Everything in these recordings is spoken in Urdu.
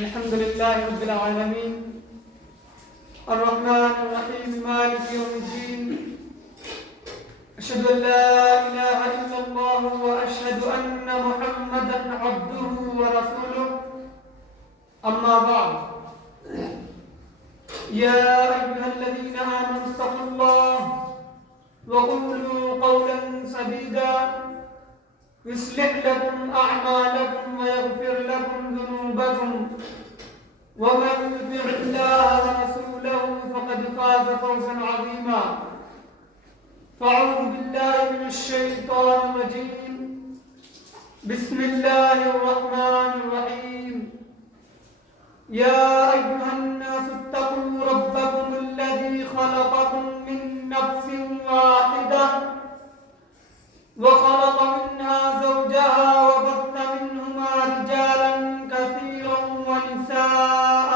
الحمد لله رب العالمين الرحمن الرحيم مالك يوم الدين أشهد أن لا إله إلا الله وأشهد أن محمدا عبده ورسوله أما بعد يا أيها الذين آمنوا اتقوا الله وقولوا قولا سديدا يصلح لكم أعمالكم ويغفر لكم ذنوبكم ومن يطع الله ورسوله فقد فاز فوزا عظيما فأعوذ بالله من الشيطان الرجيم بسم الله الرحمن الرحيم يا أيها الناس اتقوا ربكم الذي خلقكم من نفس واحدة وخلق منها زوجها وبث منهما رجالا كثيرا ونساء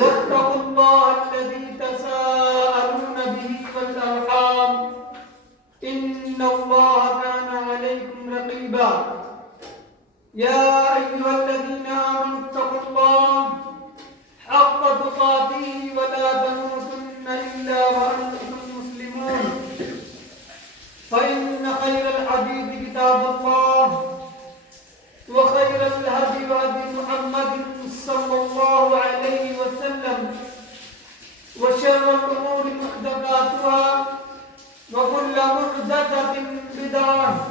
واتقوا الله الذي تساءلون به والأرحام إن الله كان عليكم رقيبا يا أيها الذين آمنوا اتقوا الله حق تقاته ولا تموتن إلا وأنتم مسلمون فإن خير الحديث كتاب الله وخير الهدي هدي محمد صلى الله عليه وسلم وشر الأمور محدثاتها وكل محدثة بدعة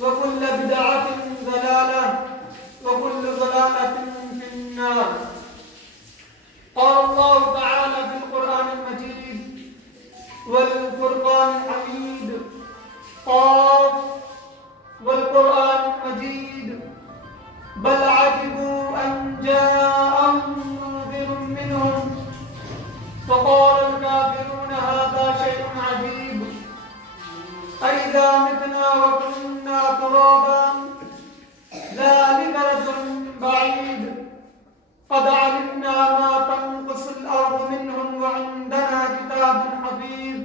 وكل بدعة ضلالة وكل ضلالة في النار قال الله تعالى في القرآن المجيد والفرقان الحميد قاف والقرآن المجيد بل عجبوا أن جاءهم منذر منهم فقال الكافرون هذا شيء عجيب أئذا متنا وكنا ترابا ذلك رجل بعيد قد علمنا ما تنقص الأرض منهم وعندنا كتاب حفيظ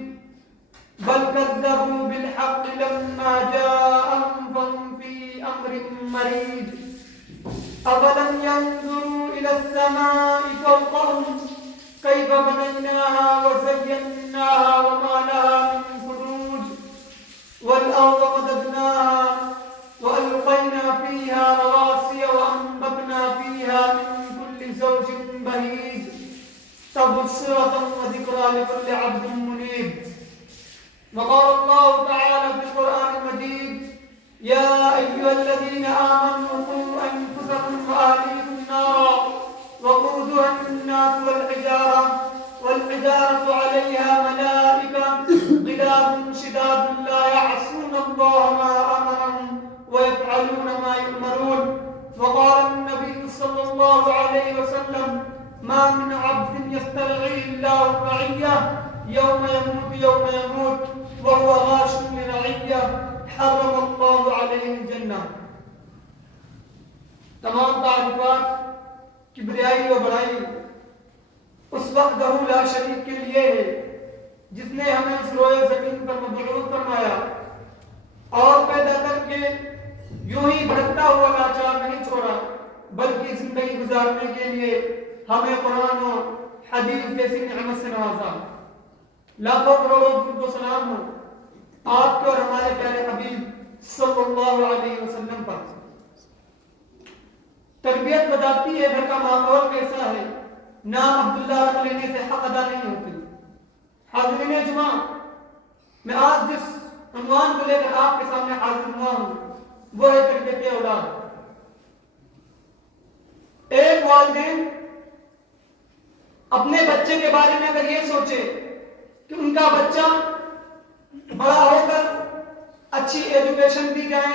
بل كذبوا بالحق لما جاءهم فهم في أمر مريج أفلم ينظروا إلى السماء فوقهم كيف بنيناها وزيناها وما لها من فروج والأرض مددناها وألقينا فيها رواسي وأنبتنا فيها من كل زوج بهيج تبصرة وذكرى لكل عبد منيب وقال الله تعالى في القرآن المجيد يا أيها الذين آمنوا قوا أنفسكم وأهليكم نارا وقودها الناس والحجارة عليها ملائكة غلاظ شداد لا يعصون الله ما أمرهم ويفعلون ما يؤمرون وقال النبي صلى الله عليه وسلم ما من عبد يسترعيه الله الرعية يوم يموت وهو غاش لرعية حرم الله علیہ الجنہ. تمام تعریفات کبریائی و بڑائی اس وحدہ لا شریک کے لیے ہے جس نے ہمیں اس روئے زمین پر مبعوث فرمایا اور پیدا کر کے یوں ہی بھٹکتا ہوا لاچار نہیں چھوڑا بلکہ زندگی گزارنے کے لیے ہمیں قرآن و حدیث جیسی نعمت سے نوازا. لاکھوں کروڑوں درود و سلام ہو آپ کے اور ہمارے پیارے حبیب صلی اللہ علیہ وسلم پر. تربیت بتاتی ہے گھر کا ماحول کیسا ہے. نام عبداللہ رکھ لینے سے حق ادا نہیں ہوتی. حاضرین جمعہ میں آج جس عنوان کو لے کر آپ کے سامنے حاضر ہوا ہوں وہ ہے تربیت اولاد. ایک والدین اپنے بچے کے بارے میں اگر یہ سوچے کہ ان کا بچہ بڑا ہو کر اچھی ایجوکیشن دی جائے,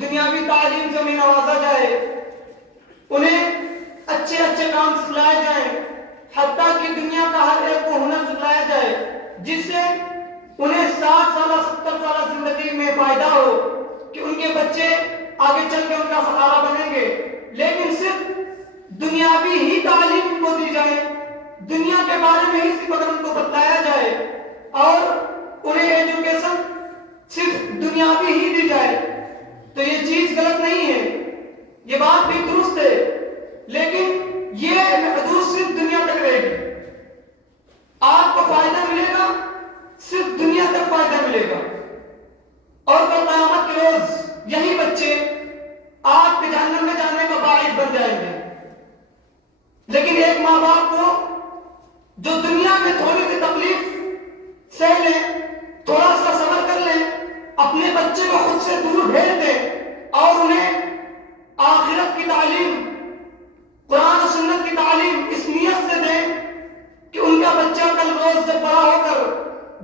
دنیاوی تعلیم سے انہیں نوازا جائے, انہیں اچھے اچھے کام سکھلائے جائیں, حتیٰ کہ دنیا کا ہر ایک کو ہنر سکھلایا جائے جس سے انہیں 60 سالہ 70 سالہ زندگی میں فائدہ ہو کہ ان کے بچے آگے چل کے ان کا سہارا بنیں گے. لیکن صرف دنیاوی ہی تعلیم ان کو دی جائے, دنیا کے بارے میں ہی صرف اگر ان کو بتایا جائے اور انہیں ایجوکیشن صرف دنیاوی ہی دی جائے تو یہ چیز غلط نہیں ہے, یہ بات بھی درست ہے. بن جائیں گے. لیکن ایک ماں باپ کو جو دنیا میں تھوڑی سی تکلیف سہ لیں، تھوڑا سا صبر کر لیں، اپنے بچے کو خود سے دور بھیج دیں اور انہیں آخرت کی تعلیم، قرآن و سنت کی تعلیم اس نیت سے دیں کہ ان کا بچہ کل روز جب بڑا ہو کر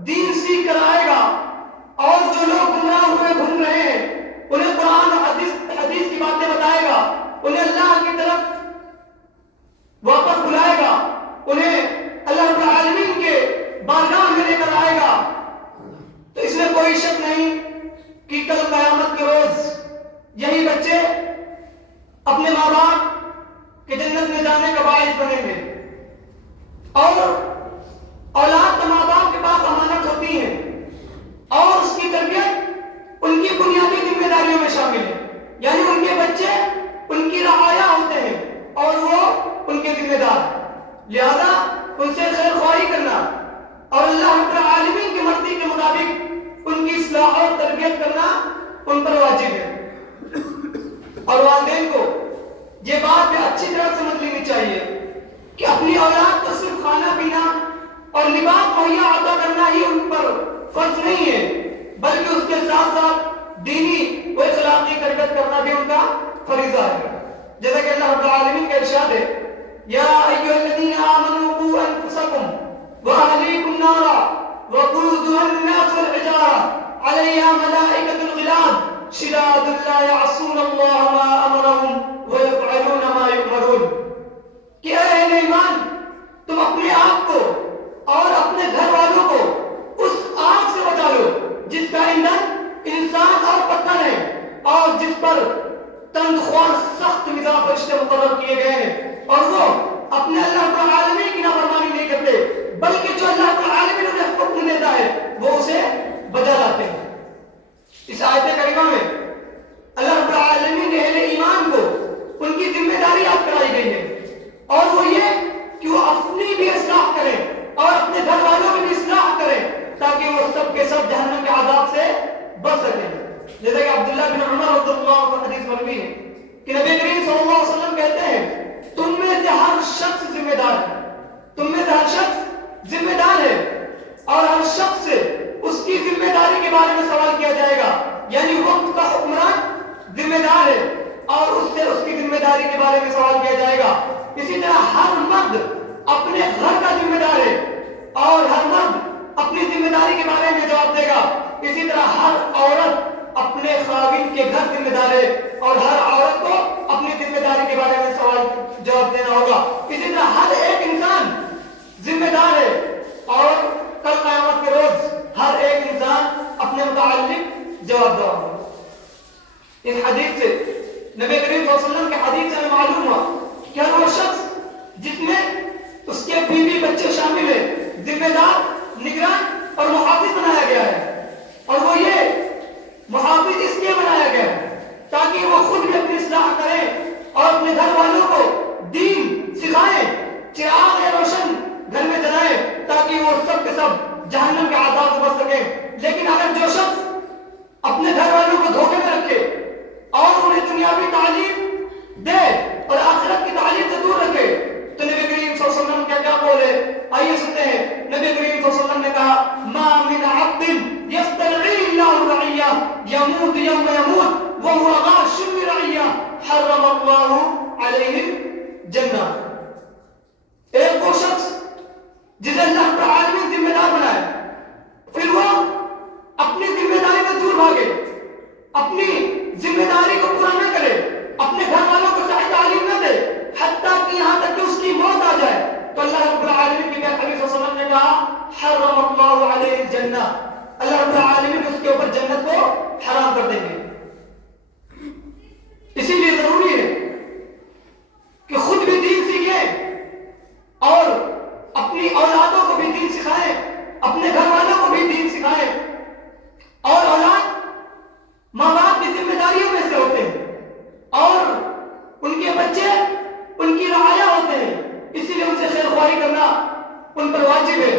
دین سیکھ کر آئے گا اور جو لوگ گمراہ ہوئے گھوم رہے ہیں انہیں قرآن اور حدیث کی باتیں بتائے گا، انہیں اللہ کی طرف واپس بلائے گا، انہیں اللہ رب العالمین کے بارگاہ میں لے کر آئے گا. تو اس میں کوئی شک نہیں کہ کل قیامت کے روز یہی بچے اپنے ماں باپ کے جنت میں جانے کا باعث بنیں گے. اور اولاد تو ماں باپ کے پاس امانت ہوتی ہے اور اس کی تربیت ان کی بنیادی ذمہ داریوں میں شامل ہے. یعنی ان کے بچے ان کی رعایا ہوتے ہیں اور وہ ان کے ذمہ دار. لہذا ان سے خیر خواہی کرنا اور اللہ رب العالمین کی مرضی کے مطابق ان کی اصلاح اور تربیت کرنا ان پر واجب ہے. اور والدین کو یہ بات بھی اچھی طرح سمجھ لینی چاہیے کہ اپنی اولاد کو صرف کھانا پینا اور لباس مہیا عطا کرنا ہی ان پر فرض نہیں ہے، بلکہ اس کے ساتھ ساتھ دینی و اخلاقی تربیت کرنا بھی ان کا فریضہ ہے. جیسا کہ اللہ رب العالمین کا ارشاد ہے، یا ایھا الذین آمنوا قوا انفسکم واہلیکم نارا وقودها الناس والحجارہ علیہا ملائکۃ غلاظ شداد لا یعصون اللہ ما امرهم ویفعلون ما یؤمرون. کہ اے اہل ایمان، تم اپنے آپ کو اور اپنے گھر والوں کو اس آگ سے بچا لو جس کا ایندھن انسان اور پتھر ہے اور جس پر تندخوار سخت مزاج فرشتے مقرر کیے گئے ہیں، اور وہ اپنے اللہ رب العالمین کی نافرمانی نہیں کرتے بلکہ جو اللہ رب العالمین انہیں حکم دیتا ہے وہ اسے بجا لاتے ہیں. اس آیت کریمہ میں اللہ رب العالمین نے اہل ایمان کو ان کی ذمہ داری یاد کرائی گئی ہے، اور وہ یہ کہ وہ اپنی بھی اصلاح کریں اور اپنے گھر والوں کی بھی اصلاح کریں تاکہ وہ سب کے سب جہنم کے عذاب سے بچ سکیں. جیسا کہ عبداللہ بن عمر رضی اللہ عنہ کا حدیث مروی ہے کہ نبی کریم صلی اللہ علیہ وسلم کہتے ہیں، تم میں سے ہر شخص ذمہ دار ہے، تم میں سے ہر شخص ذمہ دار ہے اور ہر شخص سے اس کی ذمہ داری کے بارے میں سوال کیا جائے گا. یعنی وقت کا حکمران ذمہ دار ہے اور اس سے اس کی ذمہ داری کے بارے میں سوال کیا جائے گا. اسی طرح ہر مرد اپنے گھر کا ذمہ دار ہے اور ہر مرد اپنی ذمہ داری کے بارے میں جواب دے گا. اسی طرح ہر عورت اپنے خاوند کے گھر ذمہ دار ہے اور ہر عورت کو اپنی ذمہ داری کے بارے میں سوال جواب دینا ہوگا. اسی طرح ہر ایک انسان ذمہ دار ہے اور کل قیامت کے روز ہر ایک انسان اپنے متعلق جواب دار ہوگا. اس حدیث سے نبی کریم صلی اللہ علیہ وسلم کے حدیث سے معلوم ہوا کہ ہر وہ شخص جس میں اس کے بیوی بچے شامل ہیں ذمہ دار، نگران اور محافظ بنایا گیا ہے. اور وہ یہ محافظ اس لیے بنایا گیا ہے تاکہ وہ خود بھی اپنی اصلاح کریں اور اپنے گھر والوں کو دین سکھائیں، چراغ روشن گھر میں جلائیں تاکہ وہ سب کے سب جہنم کے عذاب سے بچ سکیں. لیکن اگر جو شخص اپنے گھر والوں کو دھوکے میں رکھے اور انہیں دنیاوی تعلیم دے اور آخرت کی تعلیم سے دور رکھے تو نبی کریم صلی اللہ علیہ وسلم کیا قول ہے؟ آئیے سنتے ہیں. نبی کریم صلی اللہ علیہ وسلم نے کہا، ما من عبد یسترعی اللہ رعیہ یموت یوم یموت وهو غاش برعیہ حرم اللہ علیہ الجنہ. ایک وہ شخص جسے اللہ رب العالمین ذمہ دار بنائے پھر وہ اپنی ذمہ داری سے دور بھاگے، اپنی ذمہ داری کو پورا نہ کرے، اپنے گھر والوں کو صحیح تعلیم نہ دے حتیٰ کہ یہاں تک کہ اس کی موت آ جائے تو اللہ رب العالمین کے پیغمبر صلی اللہ علیہ وسلم نے کہا، حرم اللہ علیہ الجنہ، اللہ رب العالمین اس کے اوپر جنت کو حرام کر دیں گے. اسی لیے ضروری ہے کہ خود بھی دین سیکھیں اور اپنی اولادوں کو بھی دین سکھائیں، اپنے گھر والوں کو بھی دین سکھائیں. اور اولاد ماں باپ کی ذمہ داریوں میں سے ہوتے ہیں اور ان کے بچے ان کی رعایا ہوتے ہیں، اسی لیے ان سے خیر خواہی کرنا ان پر واجب ہے.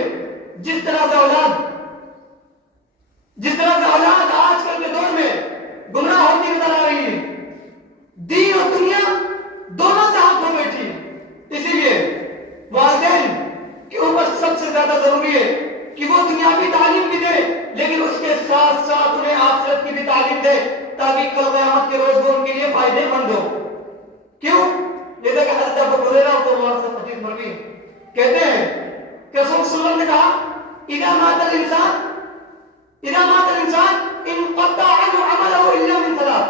جس طرح سے اولاد آج کل کے دور میں گمراہ ہوتی نظر آ رہی ہے، دین اور دنیا دونوں تاکہ کل قیامت کے روز وہ ان کے لیے فائدے مند ہو. کیوں؟ جیسا کہ حضرت ابو ہریرہ رضی اللہ عنہ سے حدیث مروی کہتے ہیں کہ رسول صلی اللہ علیہ وسلم نے کہا اذا مات الانسان انقطع عنه عمله الا من ثلاث.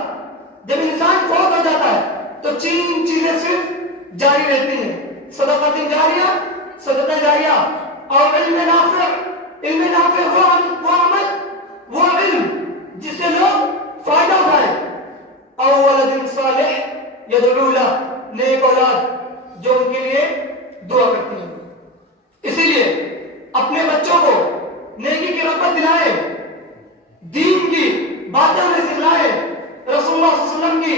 جب انسان فوت ہو جاتا ہے تو 3 چیزیں صرف جاری رہتی ہیں: صدقہ جاریہ اور علم نافع. وہ علم جس سے لوگ فائدہ اٹھائیں، اور ولد صالح یدعو لہ، نیک اولاد جو ان کے لیے دعا کرتی ہے. اسی لیے اپنے بچوں کو نیکی کی رغبت دلائیں، دین کی باتیں انہیں سکھلائیں، رسول اللہ صلی اللہ علیہ وسلم کی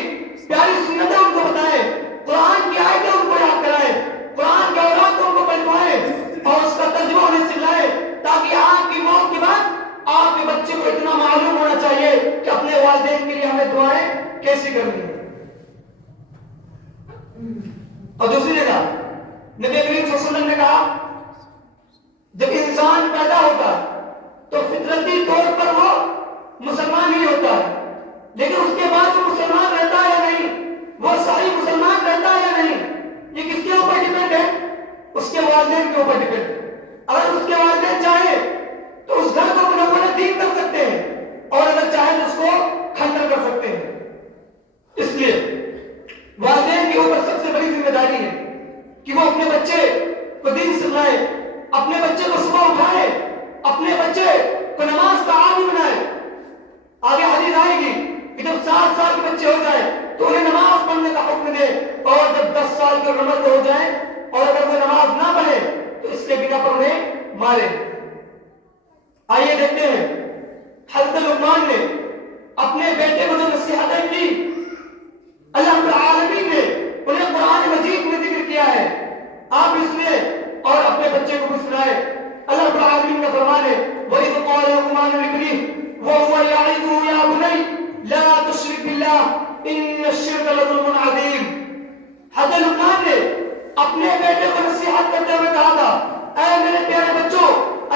پیاری سنتیں ان کو بتائیں، قرآن کی آیتیں ان کو یاد کرائیں، قرآن کے اوراد کو ان کو پڑھوائیں اور اس کا ترجمہ انہیں سکھلائیں، تاکہ آپ کی موت کے بعد آپ کے بچے کو اتنا معلوم ہونا چاہیے کہ اپنے والدین کے لیے ہمیں دعائیں کیسی کرنی ہے. اور دوسری جگہ نبی کریم صلی اللہ علیہ وسلم نے کہا جب انسان پیدا ہوتا ہے تو فطرتی طور پر وہ مسلمان ہی ہوتا ہے، لیکن اس کے بعد وہ مسلمان رہتا ہے یا نہیں، وہ صحیح مسلمان رہتا ہے یا نہیں، یہ کس کے اوپر ڈیپینڈ ہے؟ اس کے والدین کے اوپر ڈیپینڈ ہے. اگر اس کے والدین چاہے تو اس گھر کو منور دین کر سکتے ہیں، اور اگر چاہے تو اس کو کھنڈر کر سکتے ہیں. اس لیے والدین کے اوپر سب سے بڑی ذمہ داری ہے کہ وہ اپنے بچے کو دین سکھائے، اپنے بچے کو صبح اٹھائے، اپنے بچے کو نماز کا عادی بنائے. آگے حدیث آئے گی کہ جب 7 سال کے بچے ہو جائیں تو انہیں نماز پڑھنے کا حکم دے، اور جب 10 سال کی عمر ہو جائے اور اگر وہ نماز نہ پڑھے تو اس کے بنا پر انہیں مارے. آئیے دیکھتے ہیں حضرت لقمان نے اپنے بیٹے کو جو نصیحتیں کی، اللہ رب العالمین نے انہیں قرآن مجید میں ذکر کیا ہے. آپ اس میں اور اپنے بچے کو بھی سنائے. اللہ رب العالمین کا فرمان ہے وَإِذْ قَالَ لُقْمَانُ لِابْنِهِ وَهُوَ يَعِظُهُ يَا بُنَيَّ لَا تُشْرِكْ بِاللَّهِ إِنَّ الشِّرْكَ لَظُلْمٌ عَظِيمٌ. حضرت لقمان نے اپنے بیٹے کو نصیحت کرتے ہوئے کہا تھا اے میرے پیارے بچوں،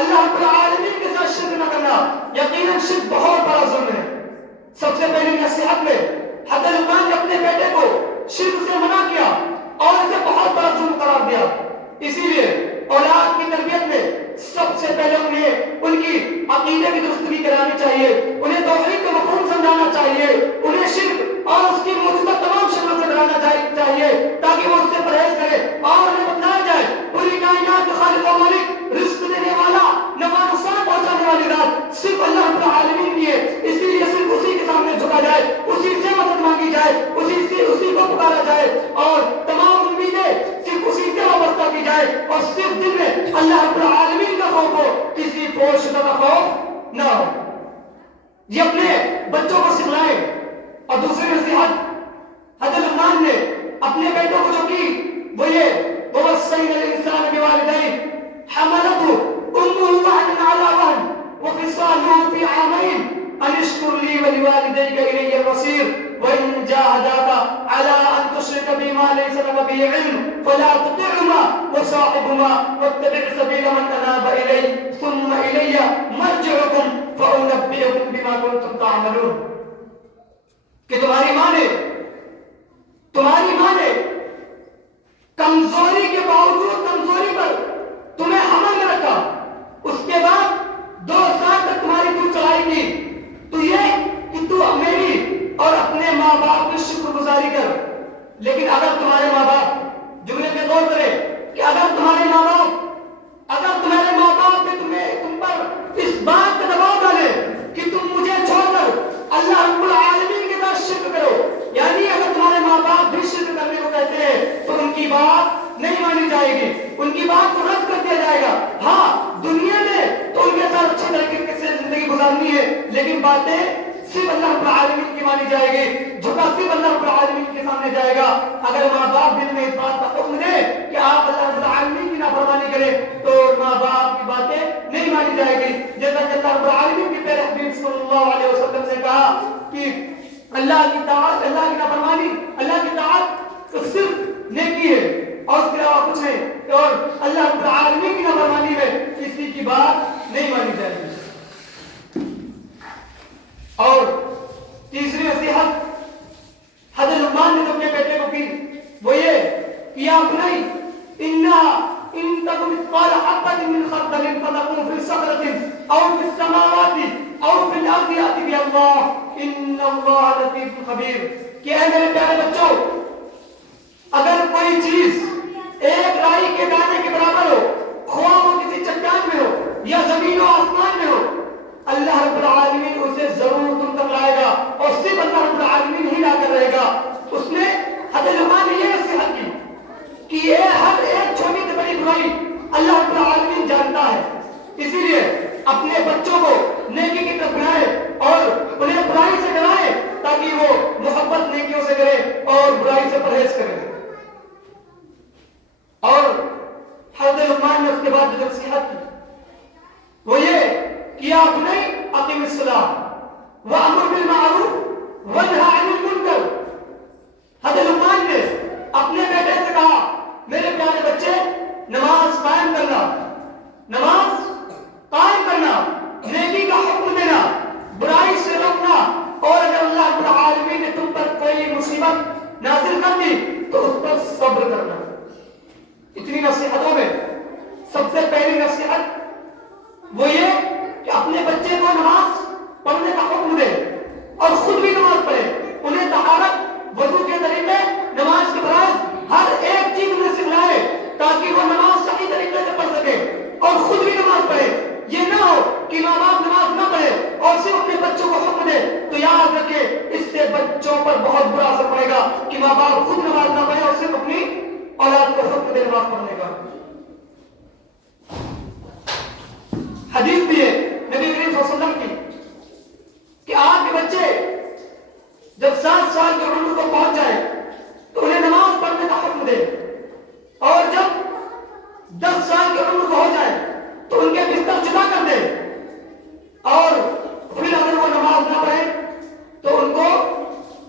اللہ رب العالمین کے ساتھ شرک نہ کرنا، یقیناً شرک بہت بڑا ظلم ہے. سب سے پہلی نصیحت میں حضرت لقمان نے اپنے بیٹے کو شرک سے منع کیا اور اسے بہت بڑا ظلم قرار دیا. اسی لیے اولاد کی تربیت میں سب سے پہلے انہیں ان کی عقیدے کی درستگی کرانی چاہیے، انہیں توحید کا مفہوم سمجھانا چاہیے، انہیں شرک اور اس کی موجودہ تمام شکلوں سے ڈرانا چاہیے تاکہ وہ اس سے پرہیز کرے، اور انہیں بتایا جائے پوری کائنات کا خالق و مالک، رزق دینے والا، نفع نقصان پہنچانے والی ذات صرف اللہ رب العالمین کی ہے. اسی لیے صرف اسی کے سامنے جھکا جائے، اسی سے مدد مانگی جائے، اسی کو پکارا جائے، اور تمام امیدیں صرف اسی سے وابستہ کی جائے، اور صرف دل میں اللہ رب العالمین کا خوف ہو، کسی فوج شدہ کا خوف نہ ہو. یہ اپنے بچوں کو سکھلائیں. اور دوسری نصیحت حضرت لقمان نے اپنے بیٹوں کو جو کی وہ یہ وَوَصَّيْنَا الْإِنسَانَ بِوَالِدَيْهِ حَمَلَتْهُ أُمُّهُ وَهْنًا عَلَى وَهْنٍ وَفِصَالُهُ فِي عَامَيْنِ أَنِ اشْكُرْ لِي وَلِوَالِدَيْكَ إِلَيَّ الْمَصِيرُ وَإِنْ جَاهَدَاكَ عَلَى أَنْ تُشْرِكَ بِي مَا لَيْسَ لَكَ بِهِ عِلْمٌ فَلَا تُطِعْهُمَا وَصَاحِبْهُمَا وَاتَّبِعْ سَبِيلَ مَنْ أَنَابَ إِلَيَّ ثُمَّ إِلَيَّ مَرْجِعُكُمْ فَأُنَبِّئُكُمْ بِمَا كُنْتُمْ تَعْمَلُونَ. کہ تمہاری ماں نے کمزوری کے باوجود کمزوری پر تمہیں حمل میں رکھا، اس کے بعد 2 سال تک تمہاری دودھ چلائی کی، تو یہ کہ تو میری اور اپنے ماں باپ کی شکر گزاری کر. لیکن اگر تمہارے ماں باپ، جملے پہ غور کرے کہ اگر تمہارے ماں باپ نے تم پر اس بات کا دباؤ ڈالے کہ تم مجھے چھوڑ کر اللہ رب العالمین کے ساتھ شرک کرو، یعنی اگر تمہارے ماں باپ بھی شرک کرنے کو کہتے ہیں تو ان کی بات نہیں مانی جائے گی، ان کی بات کو رد کر دیا جائے گا. ہاں دنیا میں تو ان کے ساتھ اچھے طریقے سے زندگی گزارنی ہے، لیکن باتیں صرف اللہ رب العالمین کی مانی جائے گی، جھکا صرف اللہ رب العالمین کے سامنے جائے گا. اگر ماں باپ دل میں اس بات کا حکم دے کہ آپ اللہ رب العالمین کی نافرمانی کریں تو ماں باپ کی باتیں نہیں مانی جائے گی. جیسا کہ اللہ رب العالمین کے پیارے حبیب صلی اللہ علیہ وسلم نے کہا کہ اللہ کی طاعت، اللہ کی نافرمانی، اللہ کی طاعت تو صرف نیکی ہے اور اس کے علاوہ کچھ نہیں، اور اللہ رب العالمین کی نافرمانی میں کسی کی بات نہیں مانی جائے گی. اور تیسری نصیحت ذرة أو في السماوات أو في الأرض يأتي بها الله إن الله لطيف خبير. کہ اے میرے پیارے بچوں، اگر کوئی چیز ایک رائی کے دانے کے برابر ہو، خواہ وہ کسی چٹان میں ہو یا زمین و آسمان میں ہو، اللہ رب العالمین اسے ضرور تم تک لائے گا، اور صرف اللہ رب العالمین ہی لا کر رہے گا. اس نے حضرت لقمان نے یہ نصیحت کی کہ یہ ہر ایک چھوٹی سے بڑی برائی اللہ رب العالمین جانتا ہے. اسی لیے اپنے بچوں کو نیکی کی طرف بلائے اور انہیں برائی سے ڈرائے تاکہ وہ محبت نیکیوں سے کرے اور برائی سے پرہیز کرے. اور حضرت لقمان نے اس کے بعد جو نصیحت کی وہ یہ کہ یا بنی اقم الصلاۃ وامر بالمعروف وانہا عن المنکر. حضرت لقمان نے اپنے بیٹے سے کہا میرے پیارے بچے، نماز قائم کرنا، نماز قائم کرنا، نیکی کا حکم دینا، برائی سے روکنا، اور اگر اللہ رب العالمین نے تم پر کوئی مصیبت نازل کر دی تو اس پر صبر کرنا. اتنی نصیحتوں میں سب سے پہلی نصیحت وہ یہ کہ اپنے بچے کو نماز پڑھنے کا حکم دے اور خود بھی نماز پڑھے. انہیں طہارت، وضو کے طریقے، نماز کے فرائض ہر ایک چیز انہیں سکھلائے تاکہ وہ نماز صحیح طریقے سے پڑھ سکے اور خود بھی نماز پڑھے. یہ نہ ہو کہ ماں باپ نماز نہ پڑھے اور صرف اپنے بچوں کو حکم دے. تو یاد رکھے اس سے بچوں پر بہت برا اثر پڑے گا کہ ماں باپ خود نماز نہ پڑھے اور صرف اپنی اولاد کو حکم دے نماز پڑھنے کا. حدیث بھی ہے نبی کریم صلی اللہ علیہ وسلم کی کہ آپ کے بچے جب 7 سال کی عمر کو پہنچ جائے تو انہیں نماز پڑھنے کا حکم دے، اور جب 10 سال کی عمر کو ہو جائے تو ان کے بستر جدا کر دے، اور پھر اگر وہ نماز نہ پڑھے تو ان کو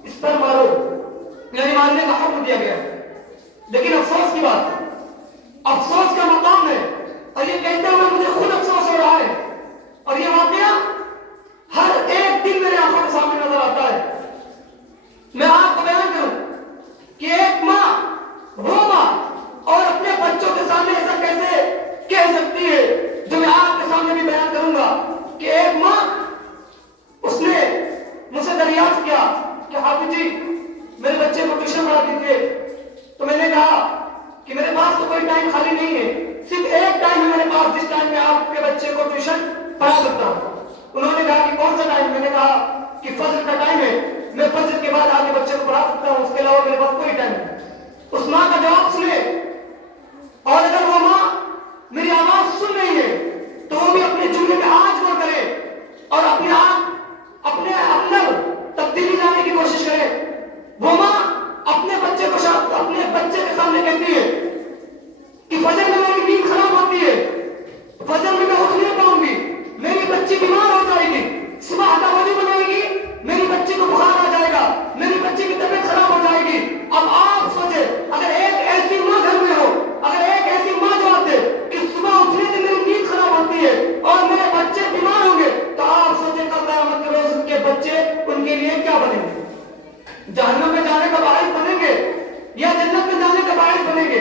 اس پر مارو، یعنی مارنے کا حکم دیا گیا. لیکن افسوس کی بات، افسوس کا مقام ہے، اور یہ کہتے ہوئے مجھے خود افسوس ہو رہا ہے، اور یہ واقعہ ہر ایک دن میرے آنکھوں کے سامنے نظر آتا ہے. میں آپ کو بیان کروں کہ ایک ماں، وہ ماں اور اپنے بچوں کے سامنے ایسا کیسے کہہ سکتی ہے، جو میں آپ کے سامنے بھی بیان کروں گا کہ ایک ماں، اس نے مجھ سے دریافت کیا کہ حافظ جی میرے بچے کو ٹیوشن پڑھا دیجیے. تو میں نے کہا کہ میرے پاس تو کوئی ٹائم خالی نہیں ہے، صرف ایک ٹائم ہے میرے پاس جس ٹائم میں آپ کے بچے کو ٹیوشن پڑھا سکتا ہوں. انہوں نے کہا کہ کون سا ٹائم؟ میں نے کہا کہ فجر کا ٹائم ہے، میں فجر کے بعد آپ کے بچے کو پڑھا سکتا ہوں، اس کے علاوہ میرے پاس کوئی ٹائم نہیں. اس ماں کا جواب سنے، اور اگر وہ ماں میری آواز سن رہی ہے تو وہ بھی اپنے جملے میں آج غور کرے اور اپنے آپ اپنے اندر تبدیلی لانے کی کوشش کرے. وہ ماں اپنے بچے کو اپنے بچے کے سامنے کہتی ہے کہ فجر میں میری نیند خراب ہوتی ہے، فجر میں اٹھ نہیں پاؤں گی، میری بچی بیمار ہو جائے گی، صبح کا وضو بنائے گی، میری بچی کو بخار آ جائے گا، میری بچی کی طبیعت خراب ہو جائے گی. اب آپ سوچیں اگر ایک ایسی ماں گھر میں ہو، اگر ایک ایسی ماں جواب دے کہ صبح اٹھنے سے میری نیند خراب ہوتی ہے اور میرے بچے بیمار ہوں گے، تو آپ سوچیں کل قیامت کے روز ان کے بچے ان کے لیے کیا بنیں گے؟ جہنم میں جانے کا باعث بنیں گے یا جنت میں جانے کا باعث بنیں گے؟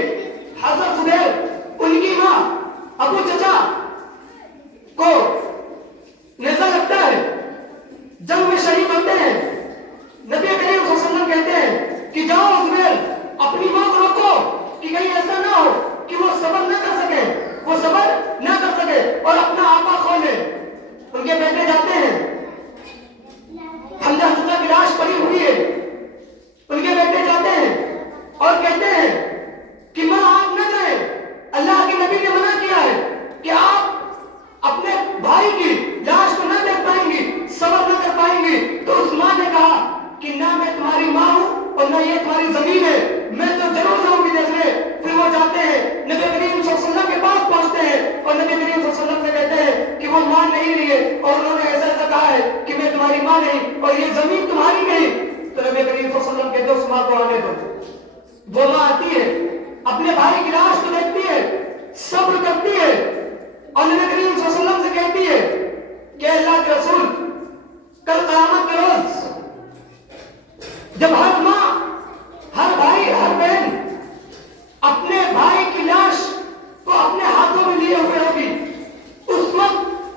حضرت زبیر، ان کی ماں ابو چچا کو نیزہ لگتا ہے، جنگ میں شہید ہوتے ہیں. نبی کریم صلی اللہ علیہ وسلم کہتے ہیں کہ جاؤ زبیر اپنی ماں کو روکو کہ کہیں ایسا نہ ہو کہ وہ صبر نہ کر سکے، وہ صبر نہ کر سکے اور اپنا آقا کھو لے. ان کے بیٹے جاتے ہیں، حمزہ چچا کی لاش پڑی ہوئی ہے، ان کے بیٹے جاتے ہیں اور کہتے ہیں کہ ماں آپ نہ جائیں، اللہ کے نبی نے منع کیا ہے کہ آپ اپنے بھائی کی لاش کو نہ دیکھ پائیں گی، صبر نہ کر پائیں گی. تو اس ماں نے کہا کہ نہ میں تمہاری ماں ہوں اور نہ یہ تمہاری زمین ہے، میں تو ضرور جاؤں گی دیکھنے. پھر وہ جاتے ہیں، نبی کریم صلی اللہ علیہ وسلم کے پاس پہنچتے ہیں اور نبی کریم صلی اللہ علیہ وسلم سے کہتے ہیں کہ وہ مان نہیں رہی ہے اور انہوں نے ایسا ایسا کہا ہے کہ میں تمہاری ماں نہیں اور یہ زمین تمہاری نہیں. تو نبی کریم صلی اللہ علیہ وسلم کہتے ہیں اس ماں کو آنے دو. وہ ماں آتی ہے، اپنے بھائی کی لاش کو دیکھتی ہے، صبر کرتی ہے اور نبی کریم صلی اللہ علیہ وسلم سے کہتی ہے کہ اللہ کے رسول کل قیامت کے روز جب ہر ماں، ہر بھائی، ہر بہن اپنے بھائی کی لاش کو اپنے ہاتھوں میں لیے ہوئے ہوگی، اس وقت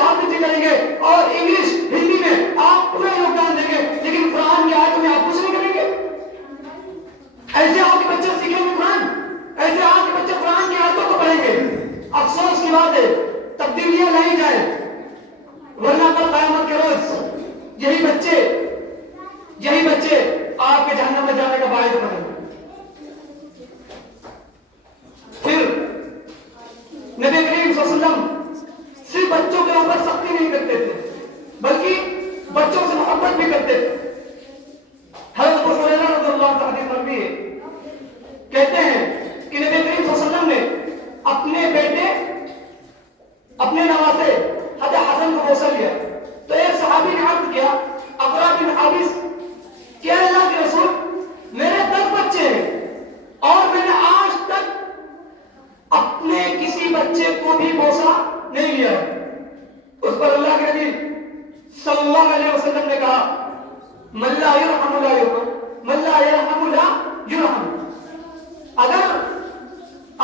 کچھ آپ نیچے کریں گے اور انگلش ہندی میں آپ پورا یوگدان دیں گے، لیکن قرآن کی آیتوں میں آپ کچھ نہیں کریں گے۔ ایسے آپ کے بچے سیکھیں گے قرآن، ایسے آپ کے بچے قرآن کی آیتوں کو پڑھیں گے۔ افسوس کی بات ہے تبدیلیاں لائی جائیں، ورنہ کل قیامت کے روز یہی بچے آپ کے جہنم میں جانے کا باعث بنیں گے۔ پھر نبی کریم صلی اللہ علیہ وسلم صرف بچوں کے اوپر سختی نہیں کرتے تھے بلکہ بچوں سے محبت بھی کرتے تھے۔ حضرت ابو ہریرہ رضی اللہ عنہ حدیث مروی ہے، کہتے ہیں کہ نبی کریم صلی اللہ علیہ وسلم نے اپنے بیٹے، اپنے نواسے حضرت حسن کو بوسہ لیا تو ایک صحابی نے عرض کیا، اقرا بن حابس، کہ اللہ کے رسول میرے 10 بچے ہیں اور میں نے آج تک اپنے کسی بچے کو بھی بوسہ نہیں لیا۔ اس پر اللہ کے نبی صلی اللہ علیہ وسلم نے کہا، من لا یرحم لا یرحم، من لا یرحم لا یرحم۔ اگر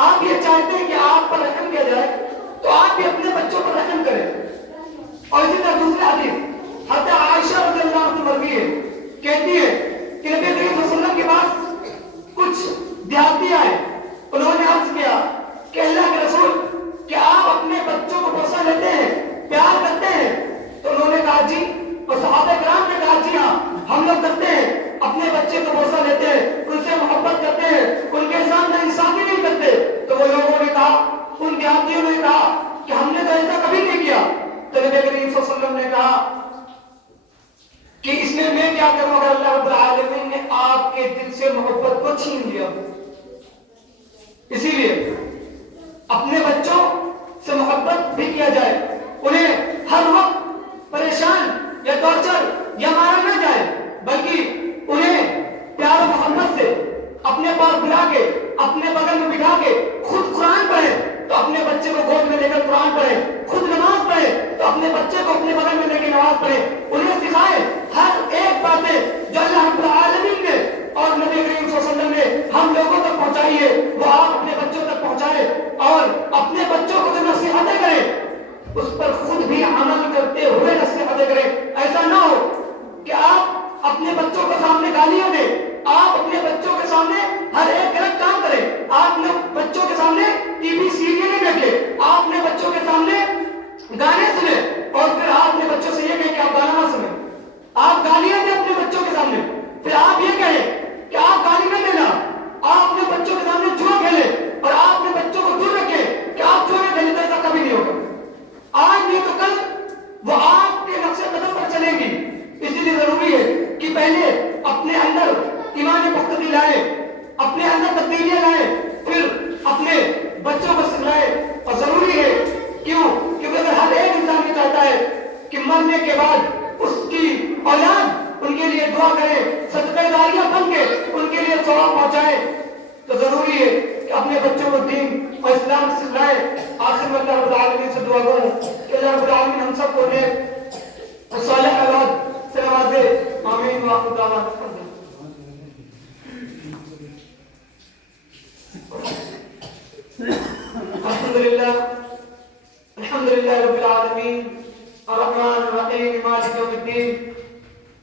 آپ یہ چاہتے ہیں کہ آپ پر رحم کیا جائے تو آپ بھی اپنے بچوں پر رحم کریں۔ اور اسی طرح دوسری حدیث حضرت عائشہ رضی اللہ عنہ مروی ہے، کہتی ہے کہ نبی کریم صلی اللہ علیہ وسلم کے پاس کچھ دیہاتی آئے، انہوں نے عرض کیا کہ اللہ کے رسول کیا آپ اپنے بچوں کو بوسہ لیتے ہیں، پیار کرتے ہیں؟ تو انہوں نے کہا جی، اور صحابہ کرام نے کہا جی ہاں ہم لوگ کرتے ہیں، اپنے بچے کو بوسہ لیتے ہیں، ان سے محبت کرتے ہیں، ان کے ساتھ ناانصافی نہیں کرتے۔ تو وہ لوگوں نے کہا، ان دیہاتیوں نے کہا کہ ہم نے تو ایسا کبھی نہیں کیا۔ تو نبی کریم صلی اللہ علیہ وسلم نے کہا کہ اس میں کیا کروں اگر اللہ رب العالمین نے آپ کے دل سے محبت کو چھین لیا؟ اسی لیے اپنے بچوں سے محبت بھی کیا جائے، انہیں ہر وقت پریشان یا ٹارچر یا مارا نہ جائے، بلکہ انہیں پیار و محبت سے اپنے پاس بلا کے، اپنے بغل میں بٹھا کے خود قرآن پڑھے تو اپنے بچے کو گود میں لے کر قرآن پڑھے، خود نماز پڑھے تو اپنے بچے کو اپنے بغل میں لے کے نماز پڑھے، انہیں سکھائے ہر ایک باتیں جو اللہ رب العالمین نے اور نبی کریم صلی اللہ علیہ وسلم نے ہم لوگوں تک پہنچائی ہے وہ آپ اپنے بچوں تک پہنچائے، اور اپنے بچوں کو جو نصیحتیں کریں اس پر خود بھی عمل کرتے ہوئے نصیحتیں کریں۔ ایسا نہ ہو کہ آپ اپنے بچوں کے سامنے گالیاں دیں، آپ اپنے بچوں کے سامنے ہر ایک غلط کام کریں، آپ نے بچوں کے سامنے ٹی وی سیریلیں دیکھیں، آپ اپنے بچوں کے سامنے گانے سنیں اور پھر آپ اپنے بچوں سے یہ کہیں کہ آپ گانا نہ سنیں، آپ گالیاں دیں اپنے بچوں کے سامنے، پھر آپ یہ کہیں کہ آپ گالی نہ دینا، آپ اپنے بچوں کے سامنے جوا کھیلیں اور آپ اپنے بچوں کو دور رکھیں کہ آپ جوا کھیلیں، تو ایسا کبھی نہیں ہوگا۔ آج نہیں تو کل وہ آپ کے نقش قدم پر چلیں گی۔ اسی لیے ضروری ہے کہ پہلے اپنے اندر ایمان پختگی لائیں، اپنے اندر تبدیلیاں لائیں، پھر اپنے بچوں کو سکھلائیں۔ اور ضروری ہے کیوں؟ کیونکہ اگر ہر ایک انسان یہ چاہتا ہے کہ مرنے کے بعد اس کی اولاد ان کے لیے دعا کرے، صدقہ جاریہ بن کے ان کے لیے ثواب پہنچائے، تو ضروری ہے کہ اپنے بچوں کو دین اور اسلام سکھلائے۔ آخر میں اللہ رب العالمین سے دعا کروں کہ اللہ رب العالمین ہم سب کو نیک اور صالح اولاد سے نوازے، آمین وآخر دعوانا الحمد لله رب العالمين الرحمن الرحيم مالك يوم الدين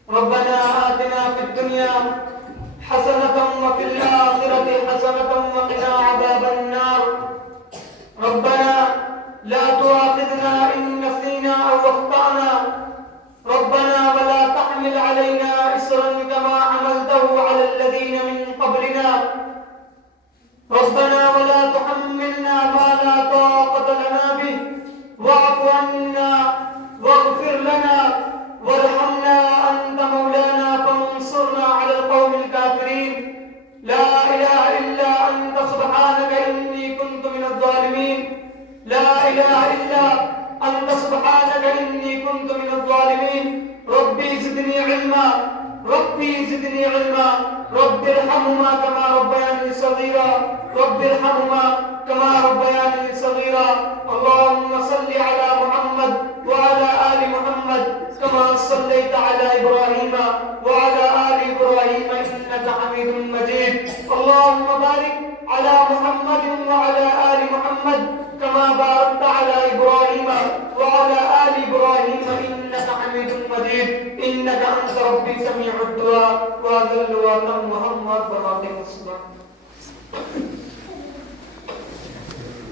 ربنا آتنا في الدنيا حسنة وفي الآخرة حسنة وقنا عذاب النار ربنا لا تؤاخذنا إن نسينا أو أخطأنا ربنا ولا تحمل علينا إصرا كما حملته على الذين من قبلنا ربنا ولا تحملنا ما لا طاقة لنا به واعف عنا واغفر لنا وارحمنا أنت مولانا فانصرنا على القوم الكافرين لا إله إلا أنت سبحانك إني كنت من الظالمين لا إله إلا أنت سبحانك إني كنت من الظالمين ربي زدني علما ربي زدني علما رب ارحمهما كما ربياني صغيرا رب ارحمهما كما ربياني صغيرا اللهم صل على محمد وعلى آل محمد كما صليت على إبراهيم وعلى آل إبراهيم إنك حميد مجيد اللهم بارك على محمد وعلى آل محمد كما باركت على إبراهيم وعلى آل إبراهيم إنك حميد مجيد إنك أنت ربي سميع الدعاء وأذل وأتم محمد براتب الصبح